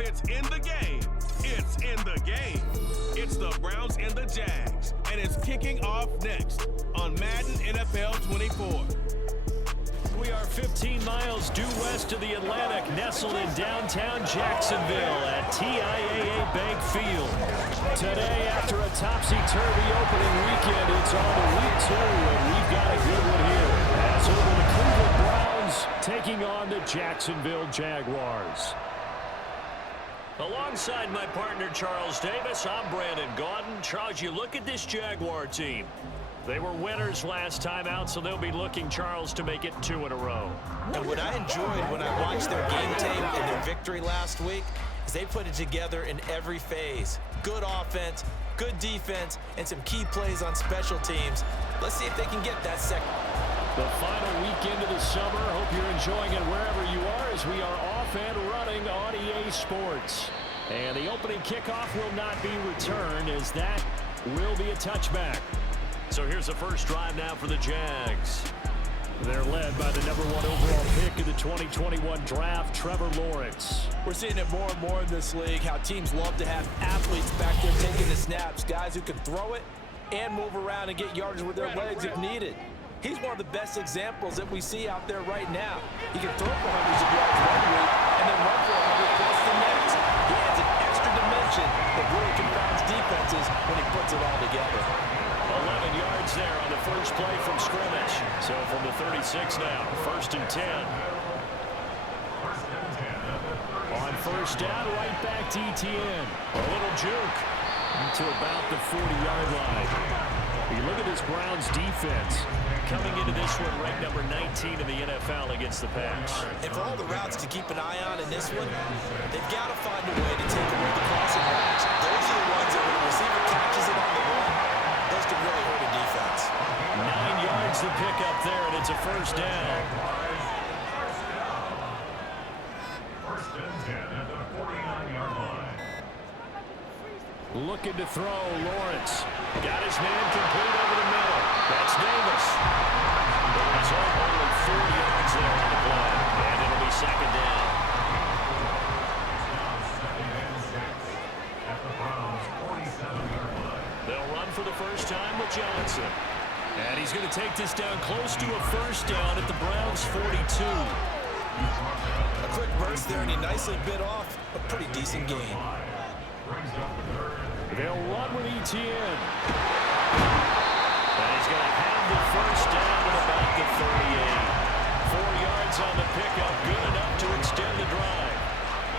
If it's in the game, it's in the game. It's the Browns and the Jags, and it's kicking off next on Madden NFL 24. We are 15 miles due west of the Atlantic, nestled in downtown Jacksonville at TIAA Bank Field. Today, after a topsy-turvy opening weekend, it's on to week 2, and we've got a good one here. As over the Cleveland Browns taking on the Jacksonville Jaguars. Alongside my partner, Charles Davis, I'm Brandon Gaudin. Charles, you look at this Jaguar team. They were winners last time out, so they'll be looking, Charles, to make it 2 in a row. And what I enjoyed when I watched their game tape and their victory last week is they put it together in every phase. Good offense, good defense, and some key plays on special teams. Let's see if they can get that second. The final weekend of the summer. Hope you're enjoying it wherever you are as we are off and running on EA Sports. And the opening kickoff will not be returned as that will be a touchback. So here's the first drive now for the Jags. They're led by the #1 overall pick in the 2021 draft, Trevor Lawrence. We're seeing it more and more in this league, how teams love to have athletes back there taking the snaps, guys who can throw it and move around and get yardage with their legs if needed. He's one of the best examples that we see out there right now. He can throw for hundreds of yards one week and then run for 100 plus the next. He adds an extra dimension that really confounds defenses when he puts it all together. 11 yards there on the first play from scrimmage. So from the 36 now, 1st and 10. On first down, right back to ETN. A little juke to about the 40-yard line. You look at this Browns defense coming into this one ranked number 19 in the NFL against the pass. And for all the routes to keep an eye on in this one, they've got to find a way to take away the crossing routes. Those are the ones that when the receiver catches it on the run, those can really hurt a defense. 9 yards to pick up there, and it's a first down. First and 10 at the 49-yard line. Looking to throw, Lawrence. Got his man complete over the middle. That's Davis. It's only 4 yards there on the play, and it'll be second down. At the Browns' 47-yard line. They'll run for the first time with Johnson. And he's going to take this down close to a first down at the Browns' 42. A quick burst there, and he nicely bit off a pretty decent gain. They'll run with ETN. And he's going to have the first down at about the 38. 4 yards on the pickup, good enough to extend the drive.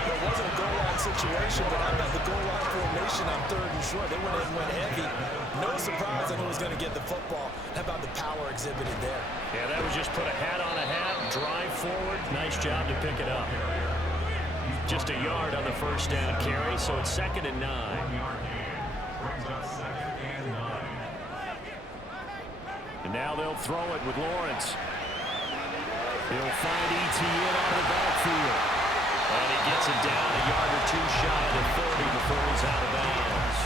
It wasn't a goal line situation, but how about the goal line formation on 3rd and short? They went in and went heavy. No surprise on who was going to get the football. How about the power exhibited there? Yeah, that was just put a hat on a hat, drive forward. Nice job to pick it up. Just a yard on the first down carry, so it's 2nd and 9. And now they'll throw it with Lawrence. He'll find ETN out of the backfield. And he gets it down a yard or 2 shy of the 30 before he's out of bounds.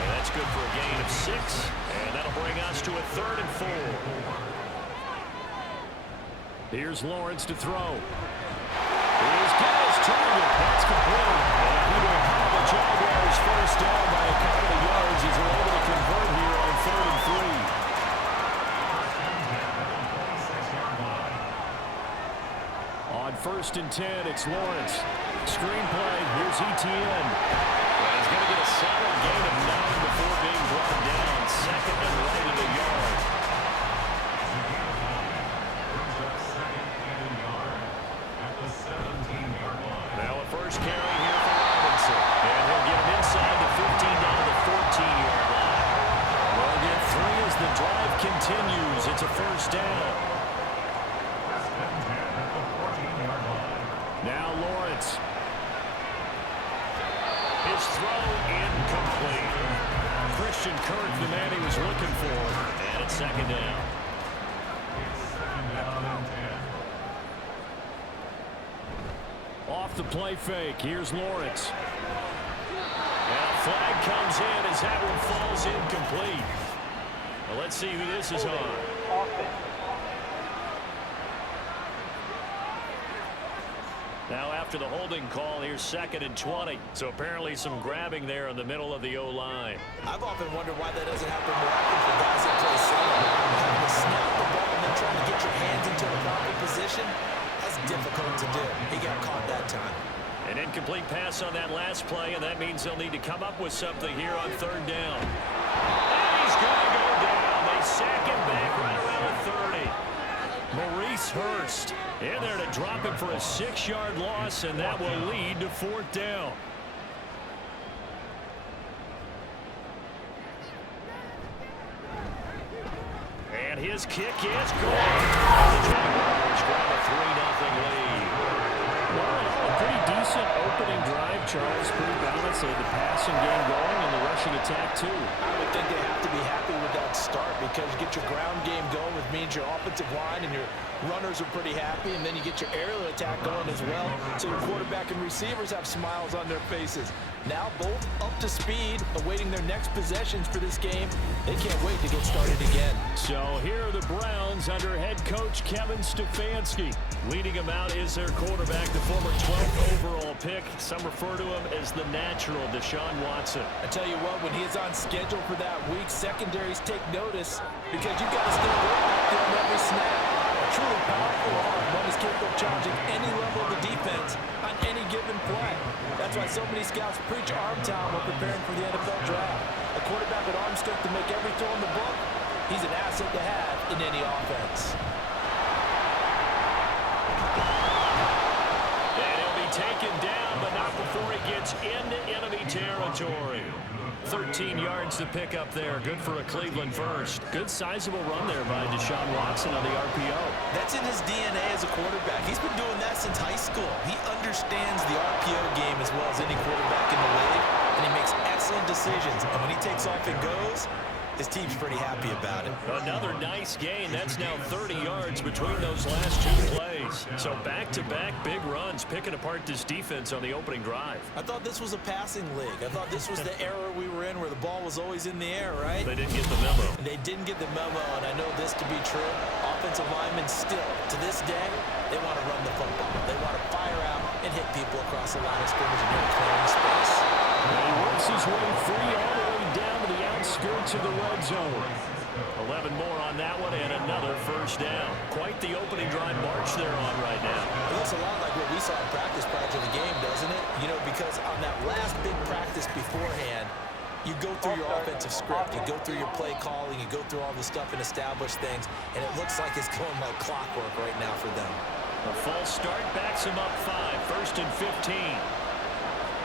And that's good for a gain of 6. And that'll bring us to a 3rd and 4. Here's Lawrence to throw. He's got his target. That's complete. And he will have the Jaguars first down by a couple of yards as they're able to convert here on 3rd and 3. On 1st and 10, it's Lawrence. Screenplay, here's ETN. And he's going to get a solid gain of 9 before being brought down. 2nd and right at a yard. Now a first carry here for Robinson. And he'll get him inside the 15 down to the 14-yard line. Well, get 3 as the drive continues. It's a first down. Now Lawrence. His throw incomplete. Christian Kirk, the man he was looking for. And it's 2nd down. Off the play fake. Here's Lawrence. And a flag comes in as that one falls incomplete. Well, let's see who this is on. Now after the holding call, here's 2nd and 20. So apparently some grabbing there in the middle of the O-line. I've often wondered why that doesn't happen more often for guys that play center. Having to snap the ball and then trying to get your hands into a proper position, that's difficult to do. He got caught that time. An incomplete pass on that last play, and that means they'll need to come up with something here on 3rd down. And he's going to go down. They sack him back right around the 30. Maurice Hurst in there to drop him for a 6-yard loss, and that will lead to 4th down. And his kick is good. The Jaguars grab a 3-0 lead. Well, a pretty decent opening drive, Charles. Pretty balanced. They had the passing game going and the rushing attack, too. I would think they have to be happy with that start because you get your ground game going, which means your offensive line and your runners are pretty happy, and then you get your aerial attack going as well, so your quarterback and receivers have smiles on their faces. Now both up to speed, awaiting their next possessions for this game. They can't wait to get started again. So here are the Browns under head coach Kevin Stefanski. Leading them out is their quarterback, the former 12th overall pick. Some refer to him as the natural Deshaun Watson. I tell you what, when he is on schedule for that week, secondaries take notice because you've got to stay right back there on every snap. A truly powerful arm, one is capable of challenging any level of the defense on any given play. That's why so many scouts preach arm talent while preparing for the NFL draft. A quarterback with arm strength to make every throw in the book, he's an asset to have in any offense. And he'll be taken down, but not before he gets into enemy territory. 13 yards to pick up there. Good for a Cleveland first. Good sizable run there by Deshaun Watson on the RPO. That's in his DNA as a quarterback. He's been doing that since high school. He understands the RPO game as well as any quarterback in the league, and he makes excellent decisions. And when he takes off and goes, his team's pretty happy about it. Another nice gain. That's now 30 yards between those last 2 plays. So back-to-back big runs, picking apart this defense on the opening drive. I thought this was a passing league. I thought this was the era we were in where the ball was always in the air, right? They didn't get the memo. They didn't get the memo, and I know this to be true. Offensive linemen still, to this day, they want to run the football. They want to fire out and hit people across the line of scrimmage and they're clearing space. And he works his way free all the way down to the outskirts of the red zone. 11 more on that one and another first down. Quite the opening drive march they're on right now. It looks a lot like what we saw in practice prior to the game, doesn't it? You know, because on that last big practice beforehand, you go through your offensive script, you go through your play calling, you go through all the stuff and establish things, and it looks like it's going like clockwork right now for them. A false start backs him up 5. 1st and 15.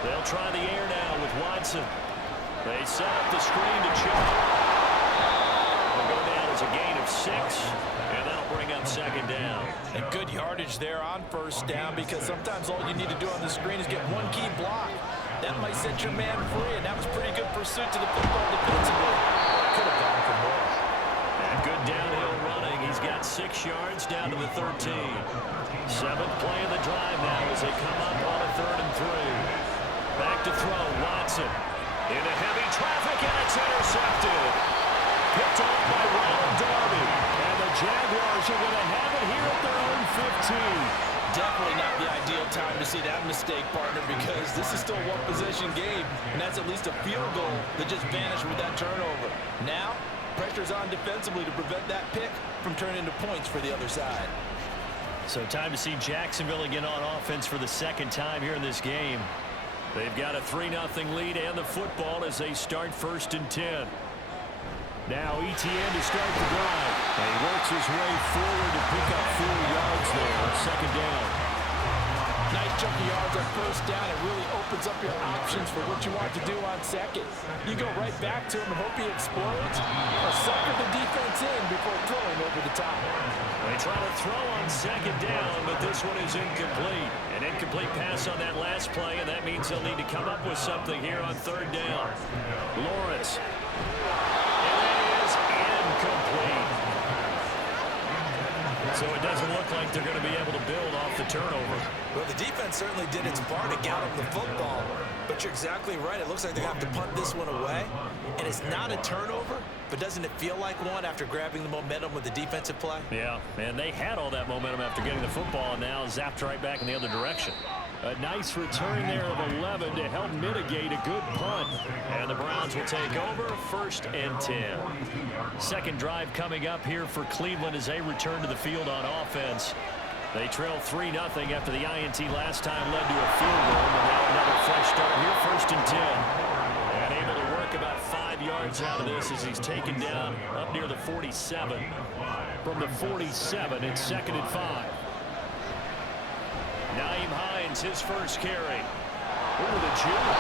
They'll try the air now with Watson. They set up the screen to Chubb. Will go down as a gain of 6, and that'll bring up 2nd down. And good yardage there on 1st down because sometimes all you need to do on the screen is get one key block. That might set your man free, and that was pretty good pursuit to the football defensively. Could have gone for more. And good downhill running. He's got 6 yards down to the 13. 7th play of the drive now as they come up on a 3rd and 3. Back to throw, Watson. Into heavy traffic, and it's intercepted. Picked off by Ronald Darby. And the Jaguars are going to have it here at their own 15. Definitely not the ideal time to see that mistake, partner, because this is still a one-possession game, and that's at least a field goal that just vanished with that turnover. Now, pressure's on defensively to prevent that pick from turning into points for the other side. So time to see Jacksonville again on offense for the 2nd time here in this game. They've got a 3-0 lead and the football as they start 1st and 10. Now Etienne to start the drive. And he works his way forward to pick up 4 yards there on 2nd down. Nice chunk of yards on 1st down. It really opens up your options for what you want to do on 2nd. You go right back to him and hope he explodes, or sucker the defense in before throwing over the top. They try to throw on 2nd down, but this one is incomplete. An incomplete pass on that last play, and that means they'll need to come up with something here on 3rd down. Lawrence. And that is incomplete. So it doesn't look like they're going to be able to build off the turnover. Well, the defense certainly did its part to gallop the football, but you're exactly right. It looks like they're going to have to punt this one away, and it's not a turnover, but doesn't it feel like one after grabbing the momentum with the defensive play? Yeah, and they had all that momentum after getting the football, and now zapped right back in the other direction. A nice return there of 11 to help mitigate a good punt. And the Browns will take over 1st and 10. Second drive coming up here for Cleveland as they return to the field on offense. They trail 3-0 after the INT last time led to a field goal. But now another fresh start here, 1st and 10. And able to work about 5 yards out of this as he's taken down up near the 47. From the 47, it's 2nd and 5. Nyheim Hines, his first carry. Ooh, the juke.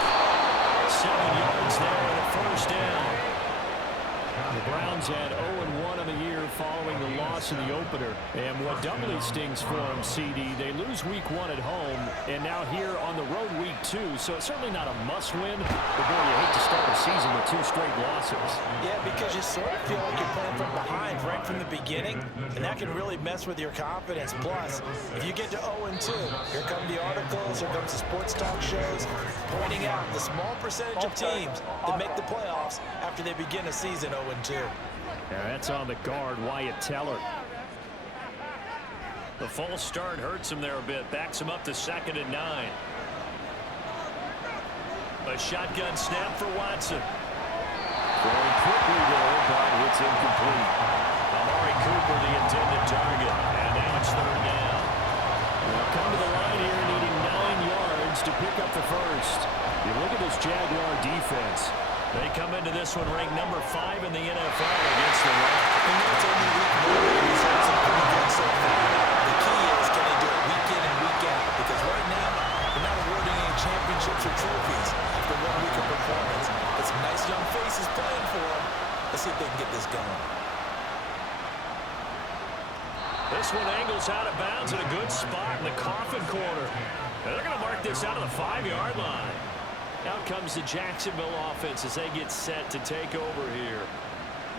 7 yards there and a 1st down. The Browns had 0-1 on the year following the loss in the opener. And what doubly stings for them, CD, they lose week 1 at home, and now here on the road week 2. So it's certainly not a must-win, but boy, you hate to start a season with 2 straight losses. Yeah, because you sort of feel like you're playing from behind right from the beginning, and that can really mess with your confidence. Plus, if you get to 0-2, here come the articles, here comes the sports talk shows, pointing out the small percentage of teams that make the playoffs after they begin a season 0-2. Yeah, that's on the guard, Wyatt Teller. The false start hurts him there a bit, backs him up to 2nd and 9. A shotgun snap for Watson. Going quickly there, but it's incomplete. Amari Cooper, the intended target, and now it's 3rd down. They'll come to the line here needing 9 yards to pick up the first. You look at this Jaguar defense. They come into this one ranked number 5 in the NFL against the run. And that's only week 1. He's had some pretty good so far. The key is, can they do it week in and week out? Because right now, they're not awarding any championships or trophies after 1 week of performance. But some nice young faces playing for them. Let's see if they can get this going. This one angles out of bounds in a good spot in the coffin corner. And they're going to mark this out of the 5-yard line. Out comes the Jacksonville offense as they get set to take over here.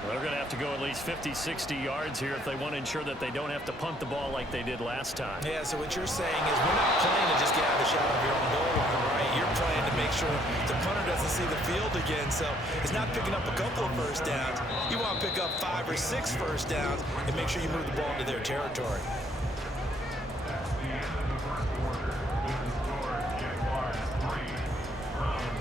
Well, they're going to have to go at least 50, 60 yards here if they want to ensure that they don't have to punt the ball like they did last time. Yeah, so what you're saying is we're not playing to just get out of the shot of your own goal line, right? You're playing to make sure the punter doesn't see the field again. So it's not picking up a couple of 1st downs. You want to pick up 5 or 6 1st downs and make sure you move the ball into their territory. That's the end of the first quarter. With the score, Jaguars 3, Browns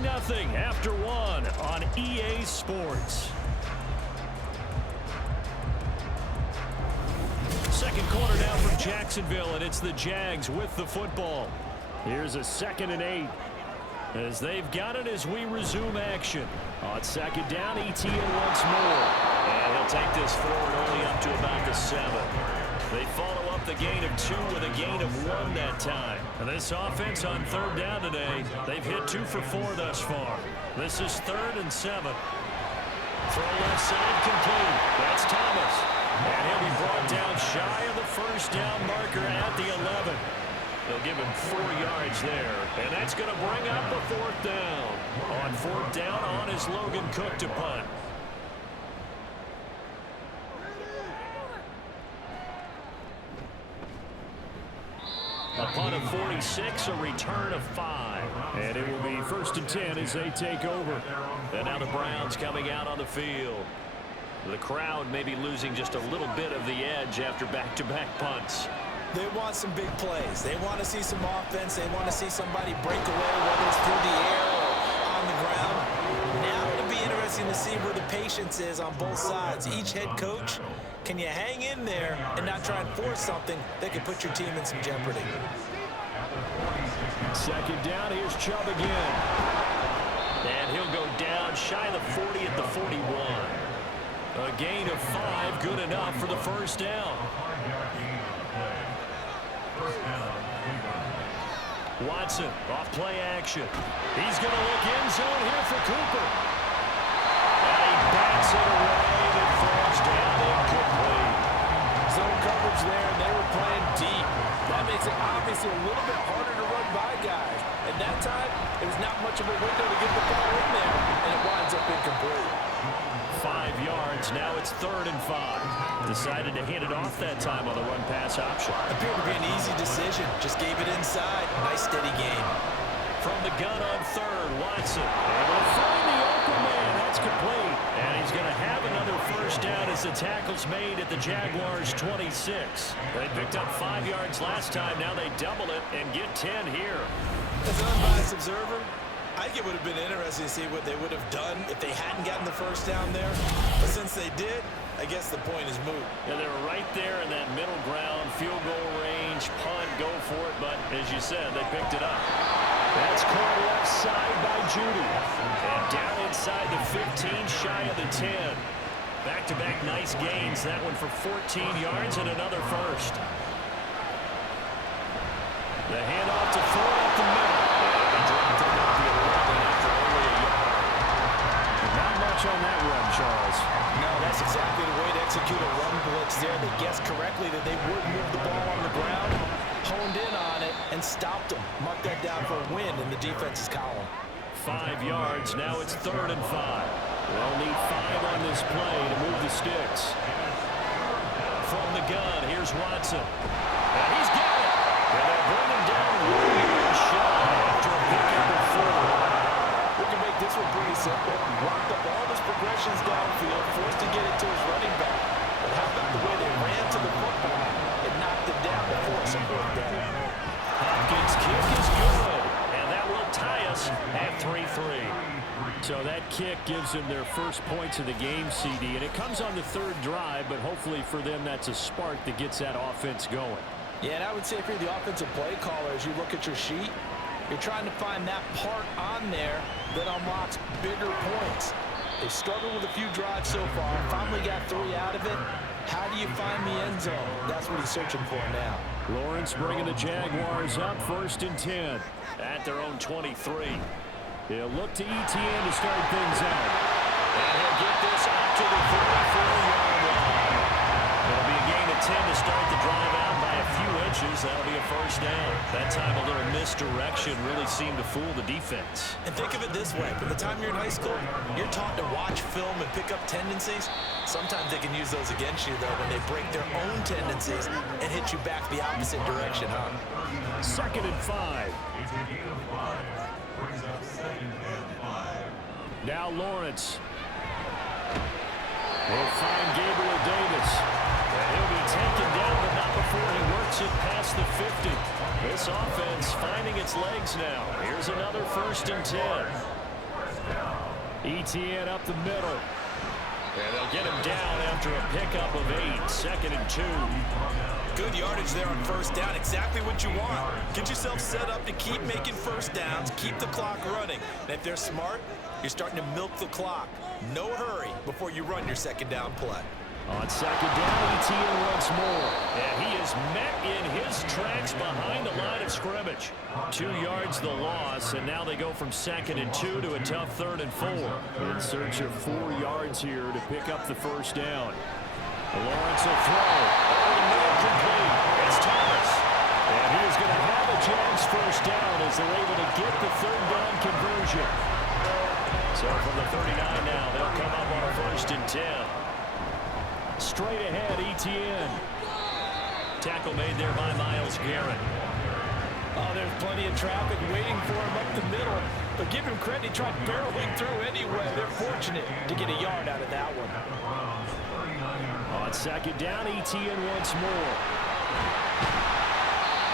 3-0 nothing. after 1 on EA Sports. Second quarter now from Jacksonville, and it's the Jags with the football. Here's a 2nd and 8 as they've got it as we resume action. On 2nd down, ETN once more. And he'll take this forward only up to about the 7. They follow up the gain of 2 with a gain of 1 that time. And this offense on 3rd down today, they've hit 2 for 4 thus far. This is 3rd and 7. Throw left side complete. That's Thomas. And he'll be brought down shy of the 1st down marker at the 11. They'll give him 4 yards there. And that's going to bring up the 4th down. On 4th down, on is Logan Cook to punt. A punt of 46, a return of 5. And it will be 1st and 10 as they take over. And now the Browns coming out on the field. The crowd may be losing just a little bit of the edge after back-to-back punts. They want some big plays. They want to see some offense. They want to see somebody break away, whether it's through the air or on the ground. Now it'll be interesting to see where the patience is on both sides. Each head coach, can you hang in there and not try and force something that could put your team in some jeopardy? 2nd down, here's Chubb again. And he'll go down shy of the 40 at the 41. A gain of 5, good enough for the 1st down. Watson, off play action. He's going to look end zone here for Cooper. And he bats it away and it falls down incomplete. Zone coverage there, and they were playing deep. That makes it obviously a little bit harder to run by guys. At that time, there was not much of a window to get the ball in there, and it winds up incomplete. 5 yards, now it's 3rd and 5. Decided to hand it off that time on the run-pass option. Appeared to be an easy decision. Just gave it inside. Nice steady game. From the gun on 3rd, Watson. Able to find the open man. That's That's complete. And he's going to have another first down as the tackle's made at the Jaguars' 26. They picked up 5 yards last time. Now they double it and get 10 here. As an unbiased observer, I think it would have been interesting to see what they would have done if they hadn't gotten the first down there. But since they did, I guess the point is moot. Yeah, they were right there in that middle ground, field goal range, punt, go for it. But as you said, they picked it up. That's caught left side by Judy. And down inside the 15, shy of the 10. Back-to-back nice gains. That one for 14 yards and another first. The handoff to Ford up the middle. And he dropped it at the 11 after only a yard. Not much on that run, Charles. No, that's exactly the way to execute a run blitz there. They guessed correctly that they would move the ball on the ground, honed in on it, and stopped them. Mark that down for a win in the defense's column. 5 yards. Now it's 3rd and 5. They'll need 5 on this play to move the sticks. From the gun, here's Watson. And he's got it. And they'll bring him down 1 yard shy after a pickup of 4. We can make this one pretty simple. Locked up all his progressions downfield, forced to get it to his running back. But how about the way they ran to the football and knocked it down to force a fourth down? Hopkins' kick is good. And that will tie us at 3-3. So that kick gives them their first points of the game, CD. And it comes on the 3rd drive, but hopefully for them that's a spark that gets that offense going. Yeah, and I would say if you're the offensive play caller, as you look at your sheet, you're trying to find that part on there that unlocks bigger points. They've struggled with a few drives so far. Finally got 3 out of it. How do you find the end zone? That's what he's searching for now. Lawrence bringing the Jaguars up 1st and 10 at their own 23. He'll look to ETN to start things out. And he'll get this up to the 44-yard line. It'll be a gain of 10 to start the drive out by a few inches. That'll be a first down. That time a little misdirection really seemed to fool the defense. And think of it this way. From the time you're in high school, you're taught to watch film and pick up tendencies. Sometimes they can use those against you, though, when they break their own tendencies and hit you back the opposite direction, huh? 2nd and 5. Now Lawrence. Will find Gabriel Davis. And he'll be taken down, but not before he works it past the 50. This offense finding its legs now. Here's another 1st and 10. ETN up the middle. And they'll get him down after a pickup of 8. 2nd and 2. Good yardage there on first down. Exactly what you want. Get yourself set up to keep making first downs, keep the clock running. And if they're smart, you're starting to milk the clock. No hurry before you run your 2nd down play. On 2nd down, ETN once more. And he is met in his tracks behind the line of scrimmage. 2 yards the loss, and now they go from 2nd and 2 to a tough 3rd and 4. In search of 4 yards here to pick up the first down. Lawrence will throw. Over the middle, complete. It's Thomas. And he is going to have a Jags first down as they're able to get the 3rd down conversion. So from the 39 now, they'll come up on a 1st and 10. Straight ahead, ETN. Tackle made there by Myles Garrett. Oh, there's plenty of traffic waiting for him up the middle. But give him credit, he tried barreling through anyway. They're fortunate to get a yard out of that one. On 2nd down, ETN once more.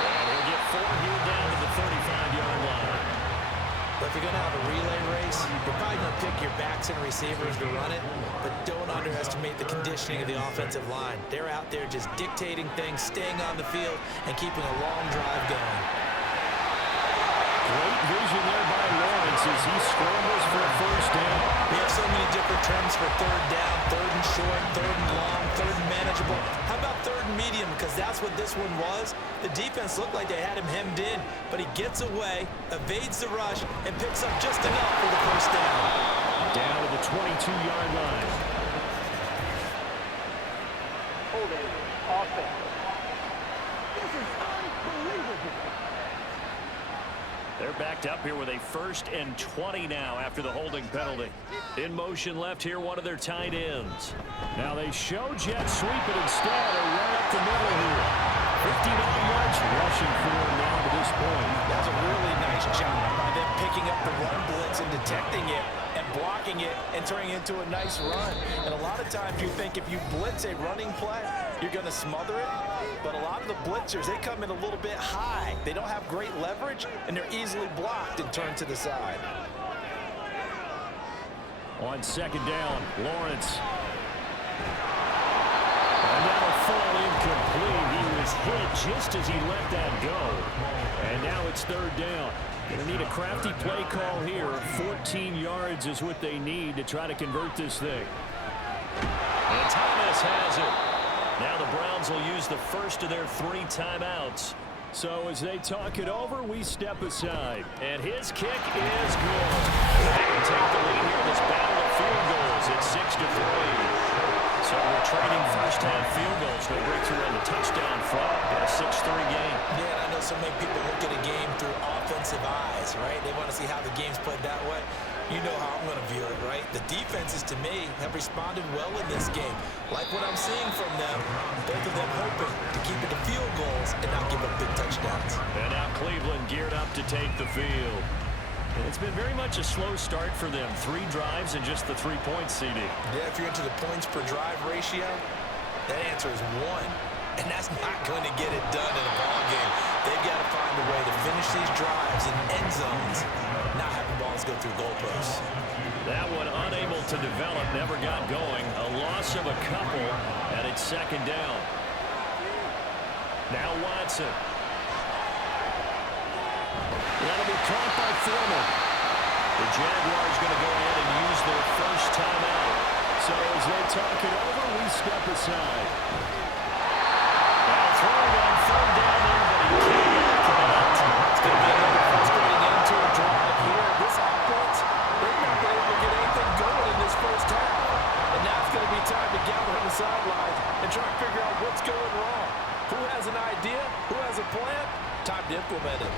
And he'll get 4 here down to the 35-yard line. But if you're going to have a relay race, you're probably going to pick your backs and receivers to run it, but don't underestimate the conditioning of the offensive line. They're out there just dictating things, staying on the field, and keeping a long drive going. Great vision there by Lawrence as he scrambles for a first down. We have so many different terms for 3rd down, 3rd and short, 3rd and long, 3rd and manageable. How about 3rd and medium? Because that's what this one was. The defense looked like they had him hemmed in, but he gets away, evades the rush, and picks up just enough for the first down. Down to the 22-yard line. Holding offense. This is unbelievable. They're backed up here with a 1st and 20 now after the holding penalty. In motion left here, one of their tight ends. Now they show jet sweep it instead, or run up the middle here. 59 yards rushing for him now to this point. That's a really nice job by them picking up the run blitz and detecting it and blocking it and turning it into a nice run. And a lot of times you think if you blitz a running play, you're going to smother it. But a lot of the blitzers, they come in a little bit high. They don't have great leverage, and they're easily blocked and turned to the side. On second down, Lawrence. And that'll fall incomplete. He was hit just as he let that go. And now it's third down. Going to need a crafty play call here. 14 yards is what they need to try to convert this thing. And Thomas has it. Now the Browns will use the first of their 3 timeouts. So as they talk it over, we step aside. And his kick is good. They can take the lead here in this battle of field goals. It's 6-3. So we're trading first-half field goals. No breakthrough on the touchdown front. Got a 6-3 game. Yeah, and I know so many people look at a game through offensive eyes, right? They want to see how the game's played that way. You know how I'm going to view it, right? The defenses, to me, have responded well in this game. Like what I'm seeing from them, both of them hoping to keep it to field goals and not give up big touchdowns. And now Cleveland geared up to take the field. And it's been very much a slow start for them. 3 drives and just the 3 points, CD. Yeah, if you're into the points per drive ratio, that answer is 1. And that's not going to get it done in a ball game. They've got to find a way to finish these drives in end zones, not having balls go through goalposts. That one unable to develop, never got going. A loss of a couple, and it's second down. Now Watson. That'll be caught by Foreman. The Jaguars going to go ahead and use their first timeout. So as they talk it over, we step aside. Now throwing on third down there, but he can't get to that. It's going to be another frustrating end to a drive here. This offense, they've not been able to get anything going in this first half. And now it's going to be time to gather on the sidelines and try to figure out what's going wrong. Who has an idea? Who has a plan? Time to implement it.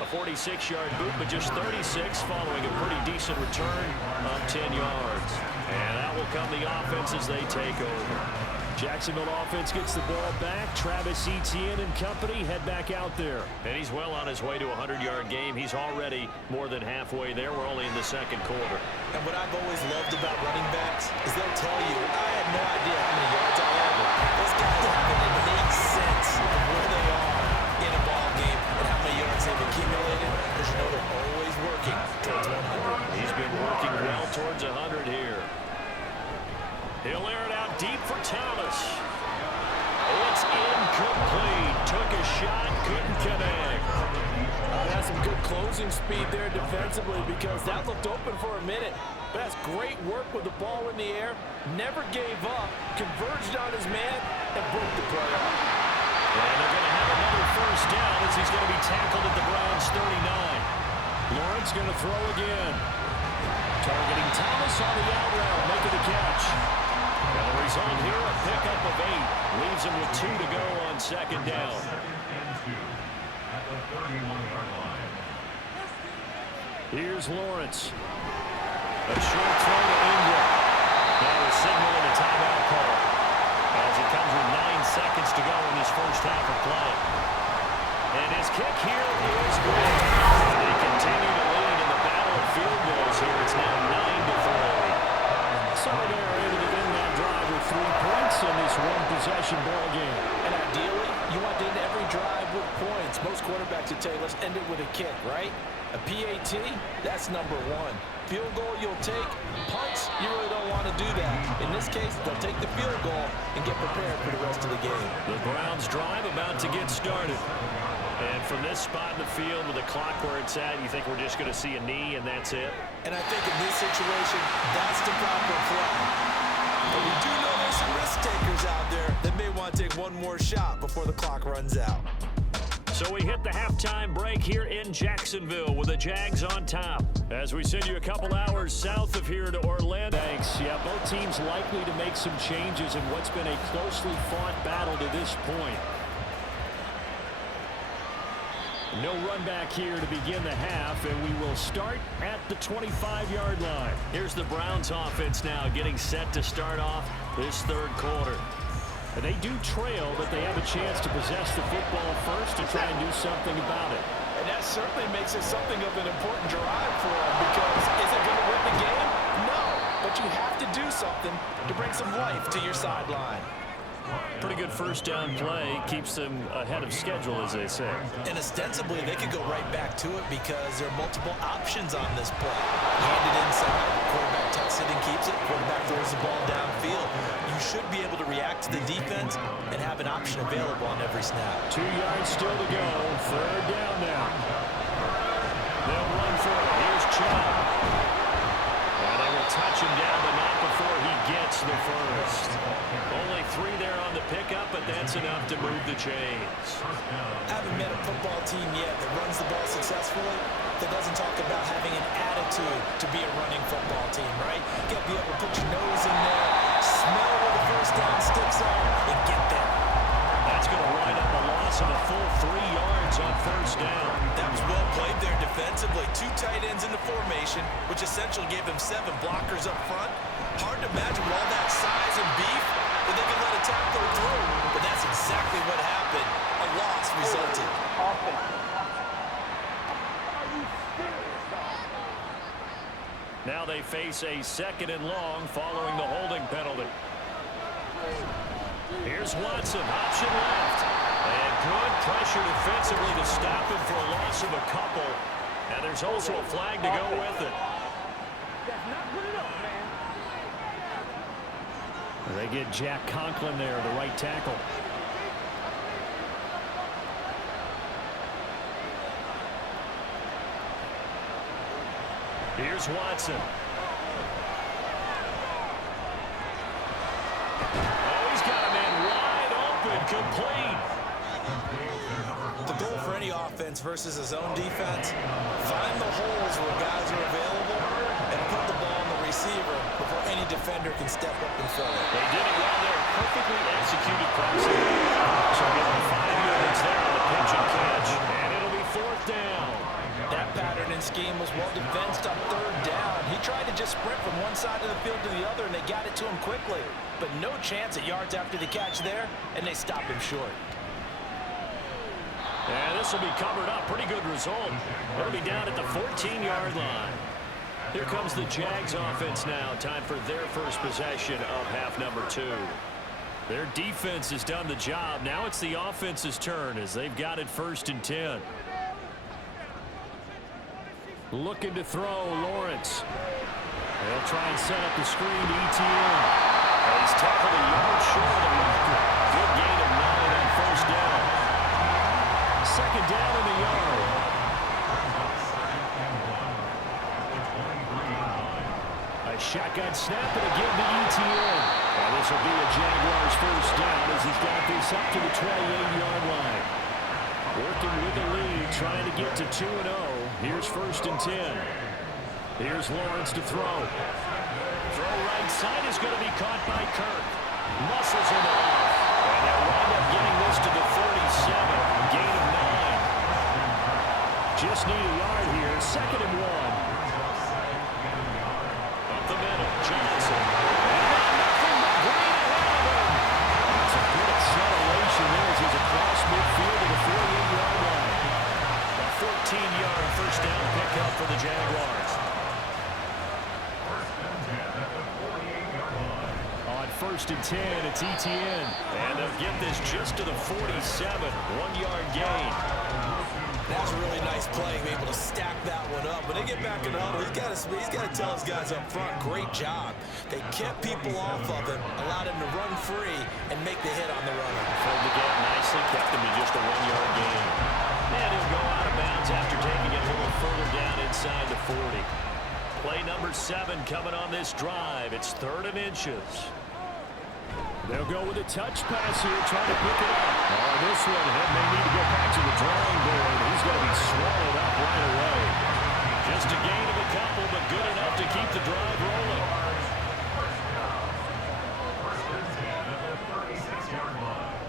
A 46-yard boot, but just 36 following a pretty decent return of 10 yards. And that will come the offense as they take over. Jacksonville offense gets the ball back. Travis Etienne and company head back out there. And he's well on his way to a 100-yard game. He's already more than halfway there. We're only in the second quarter. And what I've always loved about running backs is they'll tell you, I had no idea how many yards I had. Those guys have an innate sense of where they are in a ball game and how many yards they've accumulated, because you know they're always working towards 100. He's been working well towards 100 here. He'll air it out deep for Thomas. It's incomplete. Took a shot, couldn't connect. That's some good closing speed there defensively, because that looked open for a minute. But that's great work with the ball in the air. Never gave up, converged on his man, and broke the play up. And they're going to have another first down as he's going to be tackled at the Browns' 39. Lawrence going to throw again. Targeting Thomas on the out route, making the catch. And the result here, a pickup of 8. Leaves him with 2 to go on second down. At the 31-yard line. Here's Lawrence. A short throw to Ingram. Now we're signaling a timeout call as it comes with 9 seconds to go in this first half of play. And his kick here is good. They continue to lead in the battle of field goals here. It's now 9-3. So they're able to end that drive with 3 points in this one-possession ball game. And ideally, you want to end every drive with points. Most quarterbacks would tell you, let's end it with a kick, right? A PAT, that's number 1. Field goal you'll take. Punts, you really don't want to do that. In this case, they'll take the field goal and get prepared for the rest of the game. The Browns drive about to get started. And from this spot in the field with the clock where it's at, you think we're just going to see a knee and that's it? And I think in this situation, that's the proper play. But we do know there's some risk takers out there that may want to take one more shot before the clock runs out. So we hit the halftime break here in Jacksonville with the Jags on top. As we send you a couple hours south of here to Orlando. Thanks. Yeah, both teams likely to make some changes in what's been a closely fought battle to this point. No run back here to begin the half, and we will start at the 25-yard line. Here's the Browns offense now getting set to start off this third quarter. They do trail, but they have a chance to possess the football first to try and do something about it. And that certainly makes it something of an important drive for him, because is it going to win the game? No, but you have to do something to bring some life to your sideline. Pretty good first down play. Keeps them ahead of schedule, as they say. And ostensibly, they could go right back to it because there are multiple options on this play. Hand it inside, quarterback tucks it and keeps it, quarterback throws the ball downfield. You should be able to react to the defense and have an option available on every snap. 2 yards still to go. Third down now. They'll run for it. Here's Chubb. And they will touch him down, but not before he gets the first. Only 3 there on the pickup, but that's enough to move the chains. Haven't met a football team yet that runs the ball successfully that doesn't talk about having an attitude to be a running football team, right? You got to be able to put your nose in there, smell where the first down sticks are, and get there. That's going to wind up a loss of a full 3 yards on first down. That was well played there defensively. 2 tight ends in the formation, which essentially gave them 7 blockers up front. Hard to imagine with all that size and beef that they could let a tackler through, but that's exactly what happened. A loss resulted. Now they face a 2nd and long following the holding penalty. Here's Watson, option left. And good pressure defensively to stop him for a loss of a couple. And there's also a flag to go with it. That's not good enough, man. They get Jack Conklin there, the right tackle. Here's Watson. Oh, he's got a man wide open, complete. The goal for any offense versus his own defense, find the holes where guys are available and put the ball on the receiver before any defender can step up and fill it. They did it well there. Perfectly executed crossing. So getting 5 yards there on the pitch and catch. And it'll be 4th down. That pattern and scheme was well defensed on 3rd down. He tried to just sprint from one side of the field to the other, and they got it to him quickly. But no chance at yards after the catch there, and they stopped him short. And this will be covered up. Pretty good result. It'll be down at the 14-yard line. Here comes the Jags offense now. Time for their first possession of half number 2. Their defense has done the job. Now it's the offense's turn as they've got it 1st and 10. Looking to throw, Lawrence. They'll try and set up the screen to ETN. He's tackled a yard short of the good gain of 9 on first down. 2nd down in the yard. A shotgun snap and a give to ETN. And this will be a Jaguars first down as he's got this up to the 28-yard line. Working with the lead, trying to get to 2-0. Here's 1st and 10. Here's Lawrence to throw. Throw right side is going to be caught by Kirk. Muscles him off. And they'll wind up getting this to the 37. Gain of 9. Just need a yard here. 2nd and 1. Up the middle, Johnson. And nothing but green ahead of him. That's a good acceleration there as he's across midfield to the 48-yard line. A 14-yard first down pickup for the Jaguars. On 1st and 10, it's ETN. And they'll get this just to the 47. 1-yard gain. That was a really nice play, able to stack that one up. When they get back in the huddle, he's got to tell his guys up front, great job. They kept people off of him, allowed him to run free, and make the hit on the runner. Filled the gap nicely, kept him to just a 1-yard gain. And he'll go out of bounds after taking it a little further down inside the 40. Play number 7 coming on this drive. It's 3rd and inches. They'll go with a touch pass here, trying to pick it up. Oh, this one, he may need to go back to the drawing board. He's going to be swallowed up right away. Just a gain of a couple, but good enough to keep the drive rolling.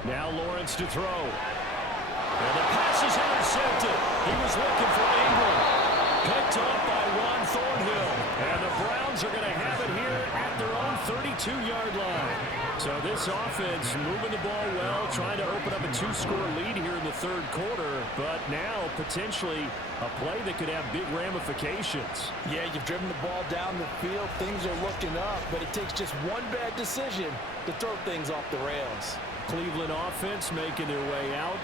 Now Lawrence to throw. And the pass is intercepted. He was looking for Ingram. Picked up by Ron Thornhill. And the Browns are going to have it here at their own 32-yard line. So this offense moving the ball well, trying to open up a 2-score lead here in the third quarter, but now potentially a play that could have big ramifications. Yeah, you've driven the ball down the field. Things are looking up, but it takes just one bad decision to throw things off the rails. Cleveland offense making their way out.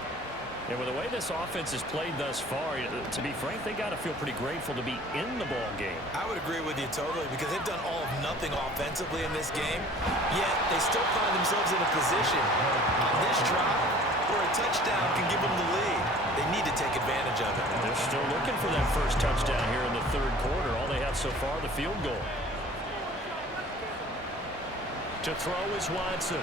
And with the way this offense has played thus far, to be frank, they got to feel pretty grateful to be in the ball game. I would agree with you totally because they've done all of nothing offensively in this game, yet they still find themselves in a position on this drive where a touchdown can give them the lead. They need to take advantage of it. They're still looking for that first touchdown here in the third quarter. All they have so far, the field goal. To throw is Watson.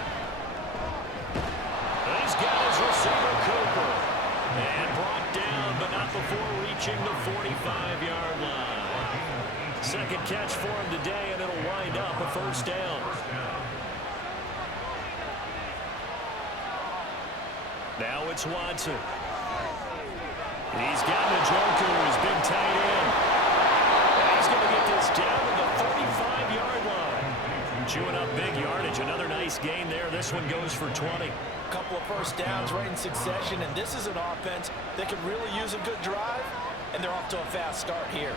He's got his receiver, Cooper. And brought down, but not before reaching the 45-yard line. Second catch for him today, and it'll wind up a first down. Now it's Watson. He's got Njoku, his big tight end. And he's going to get this down to the 35-yard line. Chewing up big yardage. Another nice gain there. This one goes for 20. Couple of first downs right in succession, and this is an offense that could really use a good drive, and they're off to a fast start here.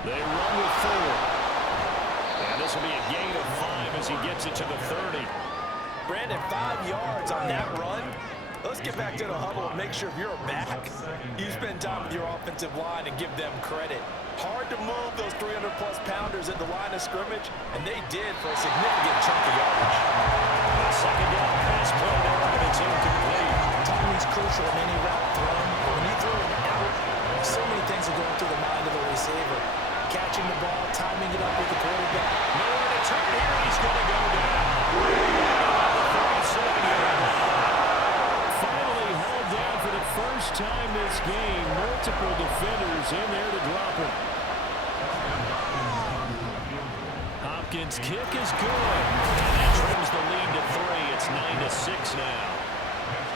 They run with 4. And this will be a gain of 5 as he gets it to the 30. Brandon, 5 yards on that run. Let's get back to the huddle and make sure if you're back, you spend time with your offensive line and give them credit. Hard to move those 300-plus pounders at the line of scrimmage, and they did for a significant chunk of yardage. Second down pass play there, and it's incomplete. Timing's crucial in any route thrown. But when you throw it out, so many things are going through the mind of the receiver. Catching the ball, timing it up with the quarterback. Nowhere to turn here. He's going to go down. Finally held down for the first time this game. Multiple defenders in there to drop him. Hopkins' kick is good. And that trims the lead to 3. It's 9-6 now.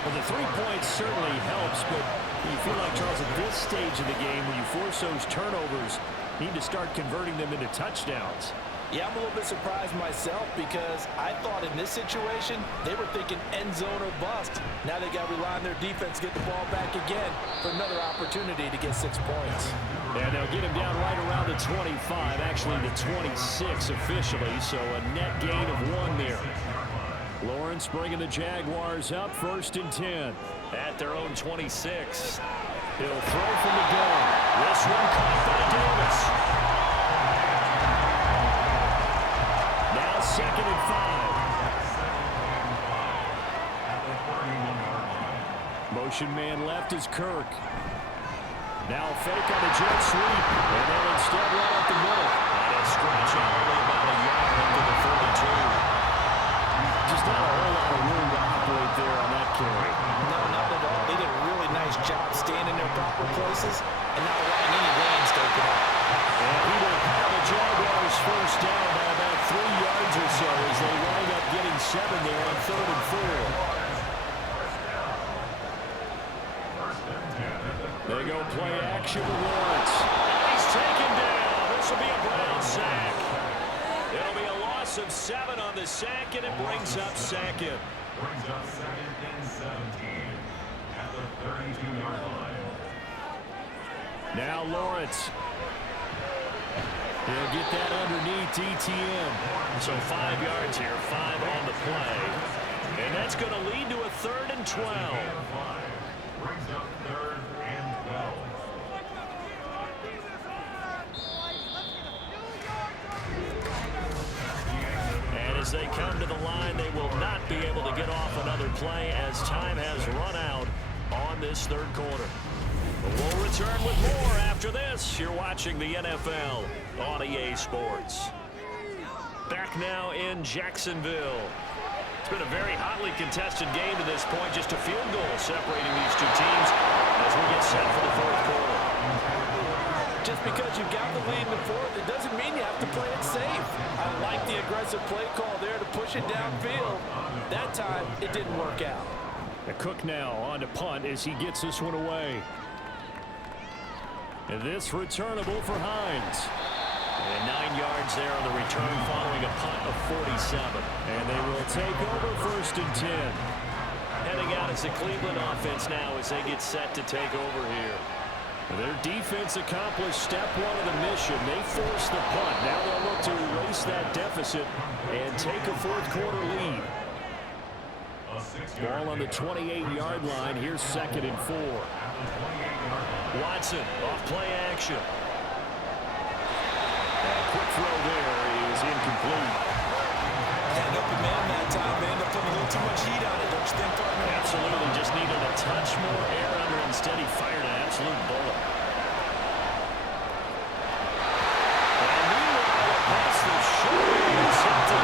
Well, the 3 points certainly helps, but you feel like, Charles, at this stage of the game, when you force those turnovers, you need to start converting them into touchdowns. Yeah, I'm a little bit surprised myself because I thought in this situation, they were thinking end zone or bust. Now they got to rely on their defense to get the ball back again for another opportunity to get 6 points. And they'll get him down right around the 25, actually the 26 officially, so a net gain of 1 there. Lawrence bringing the Jaguars up, 1st and 10 at their own 26. He'll throw from the gun. This one caught by Davis. Now 2nd and 5. Motion man left is Kirk. Now fake on the jet sweep, and then instead right up the middle. And it's scratching only about a yard into the 32. Just not a whole lot of room to operate there on that carry. No, not at all. They did a really nice job staying in their proper places and not allowing any lanes to open up. And he will have the Jaguars first down by about 3 yards or so as they wind up getting 7 there on 3rd and 4. They go play action with Lawrence. He's taken down. This will be a Brown sack. It'll be a loss of 7 on the sack, and it brings up 2nd. Brings up 2nd and 17 at the 32-yard line. Now Lawrence. He'll get that underneath ETN. So 5 yards here, 5 on the play. And that's going to lead to a 3rd and 12. Brings up 3rd and 12. And as they come to the line, they will not be able to get off another play as time has run out on this 3rd quarter. We'll return with more after this. You're watching the NFL on EA Sports. Back now in Jacksonville. It's been a very hotly contested game to this point. Just a field goal separating these two teams as we get set for the 4th quarter. Just because you've got the lead in the 4th, it doesn't mean you have to play it safe. I like the aggressive play call there to push it downfield. That time, it didn't work out. Cook now on to punt as he gets this one away. And this returnable for Hines. And 9 yards there on the return following a punt of 47. And they will take over 1st and 10. Heading out as the Cleveland offense now as they get set to take over here. Their defense accomplished step 1 of the mission. They forced the punt. Now they'll look to erase that deficit and take a 4th quarter lead. Ball on the 28-yard line. Here's 2nd and 4. Watson off play action. Quick throw there is incomplete. Had an open man that time. They end up putting a little too much heat on it, don't you think, partner? Absolutely. Just needed a touch more air under. Instead, he fired an absolute bullet. And meanwhile, a pass that should be intercepted.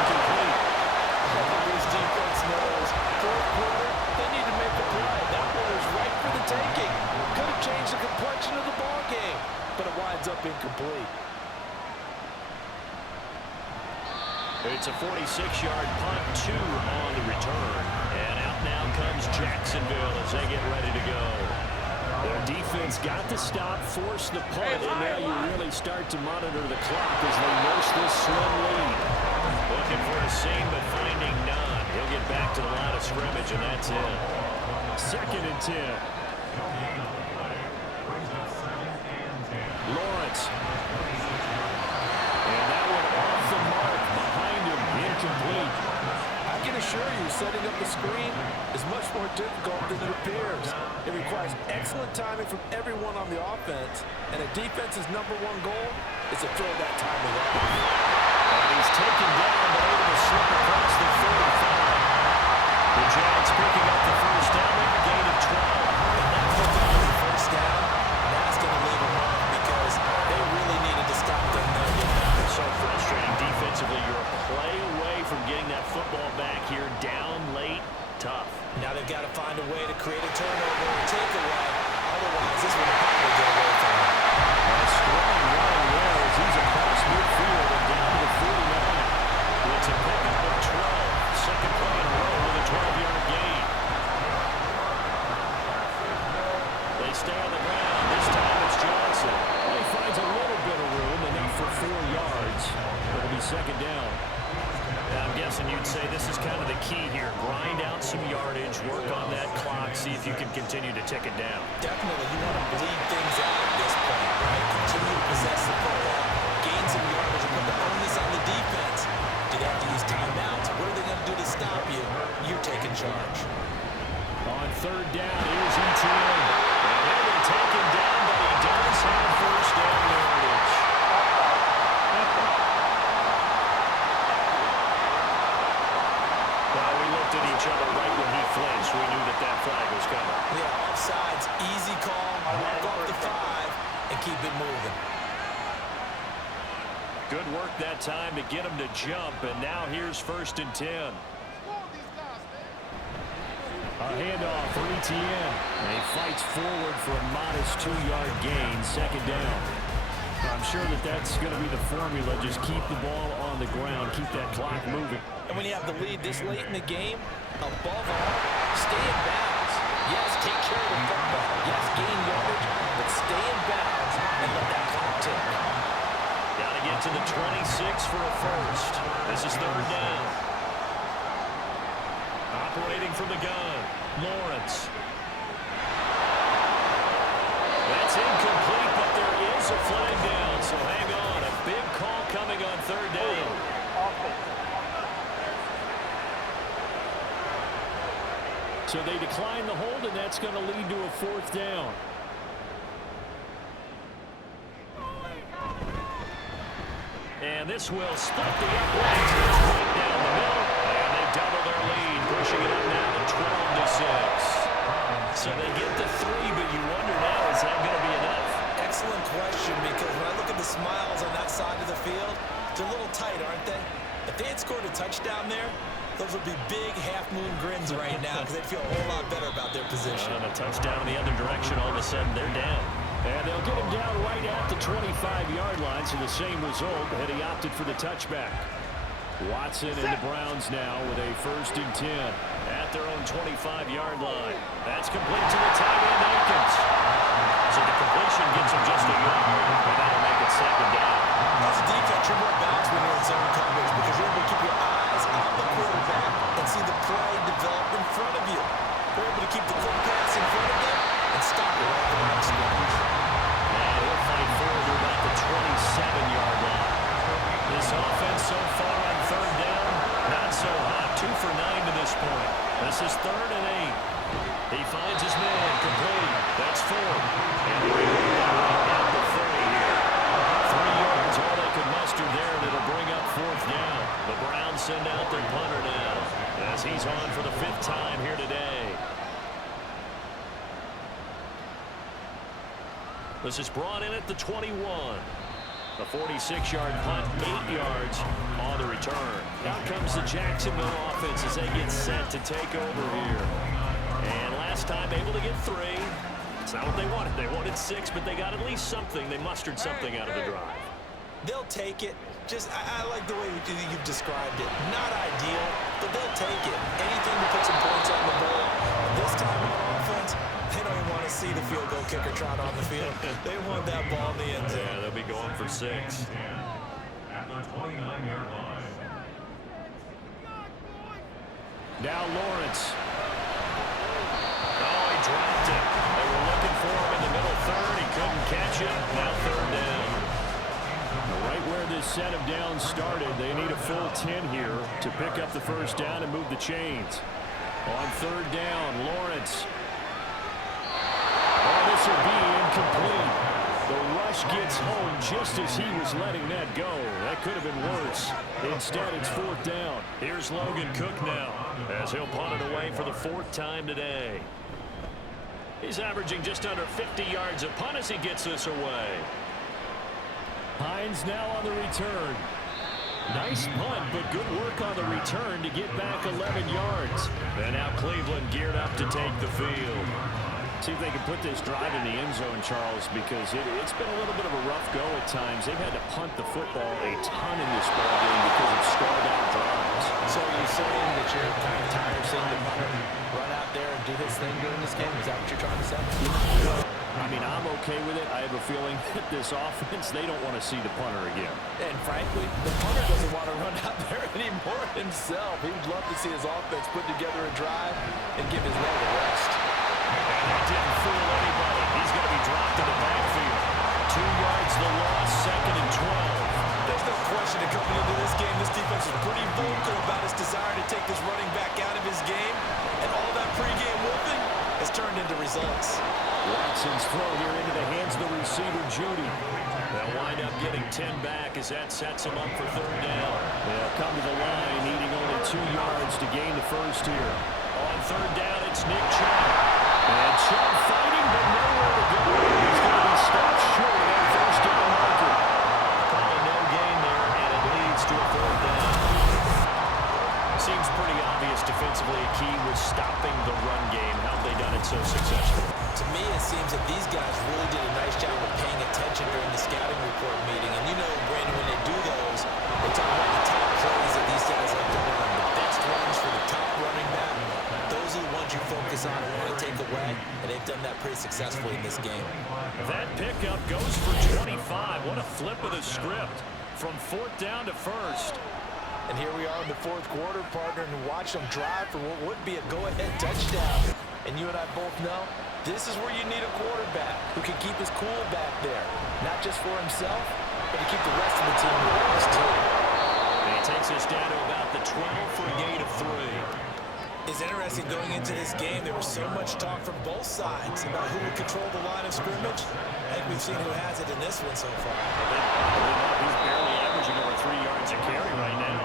Incomplete. This defense knows. 4th quarter, they need to make the play. That one is right for the taking. Could have changed the complexion of the ball game, but it winds up incomplete. It's a 46-yard punt, 2 on the return. And out now comes Jacksonville as they get ready to go. Their defense got the stop, forced the punt, and now you really start to monitor the clock as they nurse this slim lead. Looking for a seam, but finding none. He'll get back to the line of scrimmage, and that's it. 2nd and 10. Lawrence. And that one off the mark behind him, incomplete. I can assure you, setting up the screen is much more difficult than it appears. It requires excellent timing from everyone on the offense, and a defense's #1 goal is to throw that timing off. And he's taken down, but able to slip across the 45. The Jags picking up the first down, make a gain of 12. And that's what got the first down. That's going to leave them off because they really needed to stop them there. So frustrating defensively. You're a play away from getting that football back here, down late, tough. Now they've got to find a way to create a turnover or takeaway. Otherwise, this would probably go away from them. Strong running there as he's across midfield and down to the 49. It's a pickup of 12. 2nd play in a row with a 12-yard gain. They stay on the ground. This time it's Johnson. Well, he finds a little bit of room, enough for 4 yards. It'll be 2nd down. I'm guessing you'd say this is kind of the key here. Grind out some yardage, work on that clock, see if you can continue to tick it down. Definitely, you want to bleed things out at this point, right? Continue to possess the football, gain some yardage, and put the onus on the defense. Do they have to use timeouts? What are they going to do to stop you? You're taking charge. On 3rd down, here's ETN. And he'll be taken down, but he does have first down yardage. Well, we looked at each other right when he flinched. We knew that that flag was coming. Yeah, offsides, easy call, walk off the 5, and keep it moving. Good work that time to get him to jump, and now here's 1st and 10. A handoff for ETN. And he fights forward for a modest 2-yard gain, 2nd down. I'm sure that that's going to be the formula. Just keep the ball on the ground, keep that clock moving. And when you have the lead this late in the game, above all, stay in bounds. Yes, take care of the football. Yes, gain yardage, but stay in bounds and let that clock tick. Got to get to the 26 for a first. This is 3rd down. Operating from the gun, Lawrence. That's incomplete, but there is a flag down, so hang on. A big call coming on 3rd down. So they decline the hold, and that's going to lead to a 4th down. And this will split the upright right down the middle. And they double their lead, pushing it up now to 12-6. So they get the 3, but you wonder now, is that going to be enough? Excellent question, because when I look at the smiles on that side of the field, they're a little tight, aren't they? If they had scored a touchdown there, those would be big half-moon grins right now because they'd feel a whole lot better about their position. And a touchdown in the other direction, all of a sudden they're down. And they'll get him down right at the 25-yard line, so the same result, had he opted for the touchback. Watson and the Browns now with a 1st and 10 at their own 25-yard line. That's complete to the tight end, Akins. So the completion gets him just a yard, and that'll make it second down. As a defense, you're more balanced when you're in zone coverage because you're able to keep your eyes on the quarterback and see the play develop in front of you. You're able to keep the quick pass in front of them and stop it right at the line of scrimmage. And he'll fight forward to about the 27-yard line. This offense so far on third down, not so hot. 2 for 9 to this point. This is 3rd and 8. He finds his man, complete. That's 4. And they're able to get right down to 30 here. 3 yards, all they could muster there, and it'll bring up 4th down. The Browns send out their punter now, as he's on for the 5th time here today. This is brought in at the 21. A 46-yard punt, 8 yards on the return. Out comes the Jacksonville offense as they get set to take over here. And last time able to get 3. It's not what they wanted. They wanted 6, but they got at least something. They mustered something out of the drive. They'll take it. I like the way you've described it. Not ideal, but they'll take it. Anything to put some points on the board. This time on offense, they don't even want to see the field goal kicker trot on the field. They want that ball in the end zone. Yeah, they'll be going for 6. At the 29-yard line. Now Lawrence. Oh, he dropped it. They were looking for him in the middle third. He couldn't catch it. Now 3rd down. Right where this set of downs started, they need a full 10 here to pick up the 1st down and move the chains. On 3rd down, Lawrence. Oh, this will be incomplete. The rush gets home just as he was letting that go. That could have been worse. Instead, it's 4th down. Here's Logan Cook now, as he'll punt it away for the 4th time today. He's averaging just under 50 yards a punt as he gets this away. Hines now on the return. Nice punt, but good work on the return to get back 11 yards. And now Cleveland geared up to take the field. See if they can put this drive in the end zone, Charles, because it's been a little bit of a rough go at times. They've had to punt the football a ton in this ballgame because of stalled out drives. So are you saying that you're kind of tired of seeing the punter run out there and do his thing during this game? Is that what you're trying to say? I mean, I'm okay with it. I have a feeling that this offense, they don't want to see the punter again. And frankly, the punter doesn't want to run out there anymore himself. He would love to see his offense put together a drive and give his leg a rest. And that didn't fool anybody. He's going to be dropped in the backfield. 2 yards the loss, 2nd and 12. There's no question that coming into this game, this defense is pretty vocal about its desire to take this running back out of his game. And all that pregame whooping has turned into results. Watson's throw here into the hands of the receiver, Judy. They'll wind up getting 10 back as that sets him up for 3rd down. They'll come to the line, needing only 2 yards to gain the 1st here. On 3rd down, it's Nick Chubb. And Chubb fighting, but nowhere to go. He's going to be stopped short of that 1st down marker. Call a no gain there, and it leads to a 4th down. Seems pretty obvious defensively. A key was stopping the run game. How have they done it so successfully? To me, it seems that these guys really did a nice job of paying attention during the scouting report meeting. And you know, Brandon, when they do those, they talk about the top plays that these guys like to run, the best runs for the top running back. Those are the ones you focus on and want to take away, and they've done that pretty successfully in this game. That pickup goes for 25. What a flip of the script from 4th down to 1st. And here we are in the 4th quarter, partner, and watch them drive for what would be a go-ahead touchdown. And you and I both know this is where you need a quarterback who can keep his cool back there, not just for himself, but to keep the rest of the team relaxed too. And he takes us down to about the 12 for a gain of 3. It's interesting going into this game. There was so much talk from both sides about who would control the line of scrimmage. I think we've seen who has it in this one so far. He's barely averaging over 3 yards a carry right now.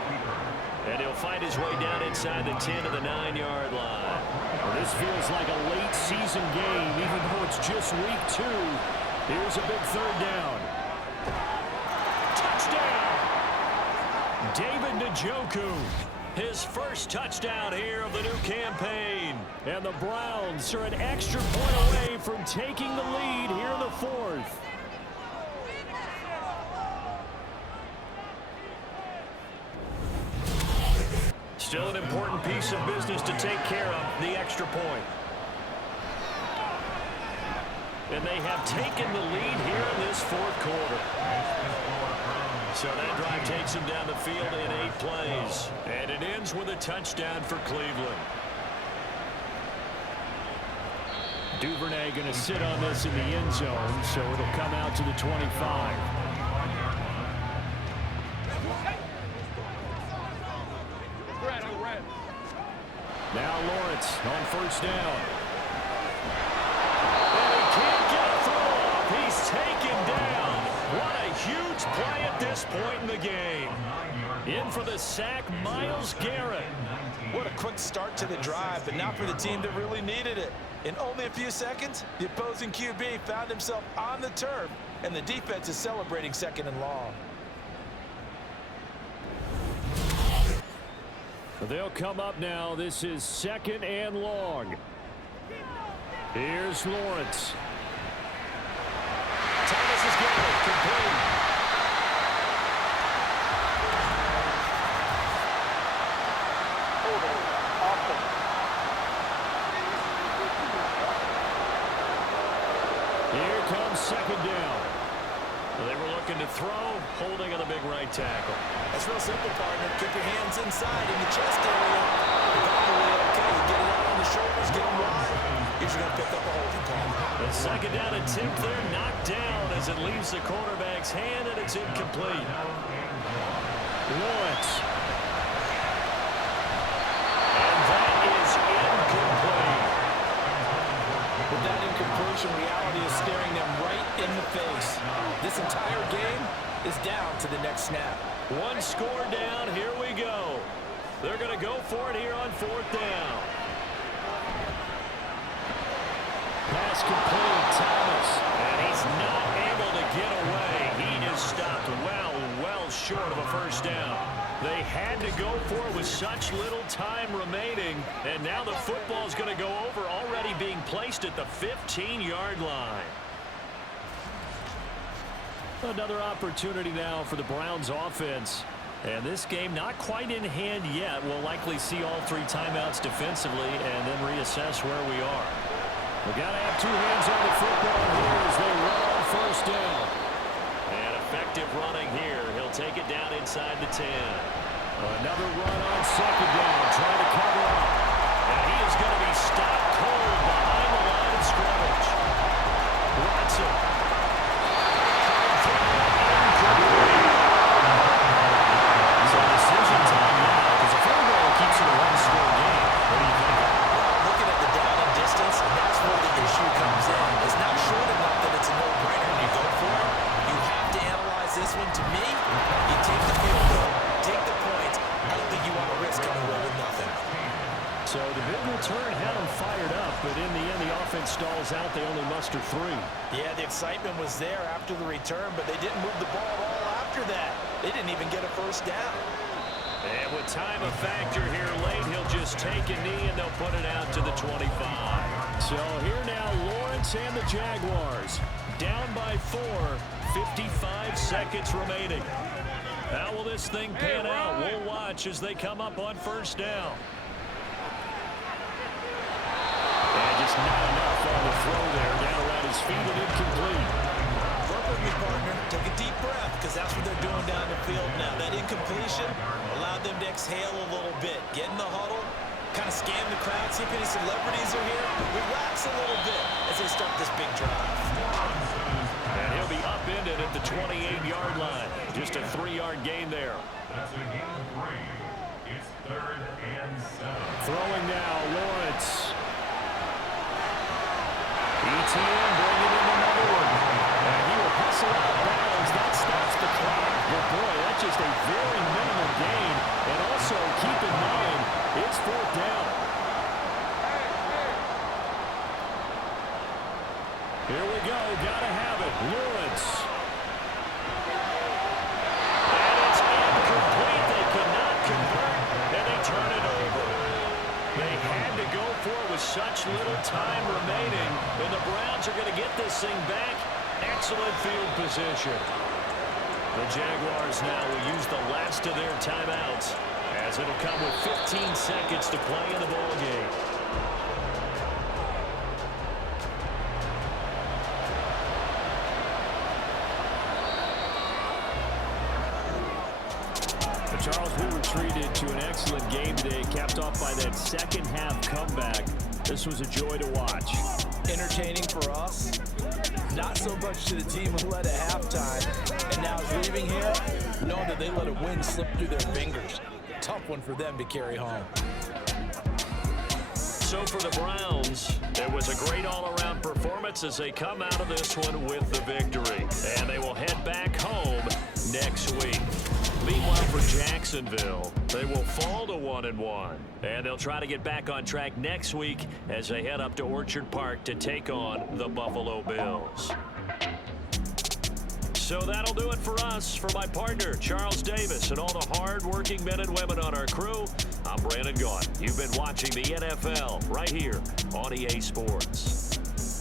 And he'll fight his way down inside the 10 to the 9-yard line. Well, this feels like a late season game, even though it's just week 2. Here's a big 3rd down. Touchdown! David Njoku. His first touchdown here of the new campaign. And the Browns are an extra point away from taking the lead here in the 4th. Still an important piece of business to take care of, the extra point. And they have taken the lead here in this fourth quarter. So that drive takes them down the field in 8 plays. And it ends with a touchdown for Cleveland. Duvernay going to sit on this in the end zone, so it'll come out to the 25. Now Lawrence on first down. And he can't get a throw off. He's taken down. What a huge play at this point in the game. In for the sack, Myles Garrett. What a quick start to the drive, but not for the team that really needed it. In only a few seconds, the opposing QB found himself on the turf, and the defense is celebrating 2nd and long. They'll come up now. This is 2nd and long. Here's Lawrence. Thomas has got it. Complete. Here comes 2nd down. They were looking to throw, holding on the big right tackle. That's real simple, partner. Keep your hands inside in the chest area. You're probably okay. You get it out on the shoulders, get them wide. Usually going to pick up a holding call. The 2nd down attempt there, knocked down as it leaves the quarterback's hand, and it's incomplete. Lawrence. And that is incomplete. With that incompletion, reality is staring them right in the face. This entire game is down to the next snap. One score down. Here we go. They're going to go for it here on 4th down. Pass complete, Thomas. And he's not able to get away. He is stopped well short of a first down. They had to go for it with such little time remaining. And now the football is going to go over, already being placed at the 15-yard line. Another opportunity now for the Browns offense. And this game not quite in hand yet. We'll likely see all 3 timeouts defensively and then reassess where we are. We've got to have 2 hands on the football here as they run on first down. And effective running here. He'll take it down inside the 10. Another run on 2nd down, trying to cover up. And he is going to be stopped cold behind the line of scrimmage. Watson. So decision time now, because a field goal keeps it a 1-score game. What do you think? Looking at the down and distance, and that's where the issue comes in. It's not short enough that it's a no-brainer and you go for it. You have to analyze this one. To me, you take the field goal, take the points. I don't think you want to risk coming away with nothing. So the big return had them fired up, but in the end, the offense stalls out. They only muster 3. Yeah, the excitement was there after the return, but they didn't move the ball at all after that. They didn't even get a first down. And with time a factor here late, he'll just take a knee, and they'll put it out to the 25. So here now, Lawrence and the Jaguars down by 4, 55 seconds remaining. How will this thing pan out? We'll watch as they come up on first down. And just not enough on the throw there. Down around his feet and incomplete. Work with me, partner. Take a deep breath, because that's what they're doing down the field now. That incompletion allowed them to exhale a little bit. Get in the huddle, kind of scan the crowd, see if any celebrities are here. Relax a little bit as they start this big drive. And he'll be upended at the 28-yard line. Just a 3-yard gain there. That's a gain of 3. It's 3rd and 7. Throwing now, Lawrence. ETN bringing in another one. And he will hustle out of bounds. That stops the clock. But boy, that's just a very minimal gain. And also, keep in mind, it's 4th down. Here we go. Gotta have it. Lawrence. And it's incomplete. They cannot convert. And they turn it over. They had to go for it with such little time remaining. And the Browns are going to get this thing back. Excellent field position. The Jaguars now will use the last of their timeouts as as it'll come with 15 seconds to play in the ball game. Charles, we were treated to an excellent game today, capped off by that second half comeback. This was a joy to watch. Entertaining for us, not so much to the team who led at halftime and now is leaving here knowing that they let a win slip through their fingers. Tough one for them to carry home. So for the Browns, it was a great all-around performance as they come out of this one with the victory. And they will head back home next week. Meanwhile, for Jacksonville, they will fall to 1-1. And they'll try to get back on track next week as they head up to Orchard Park to take on the Buffalo Bills. So that'll do it for us. For my partner, Charles Davis, and all the hard-working men and women on our crew, I'm Brandon Gaudin. You've been watching the NFL right here on EA Sports.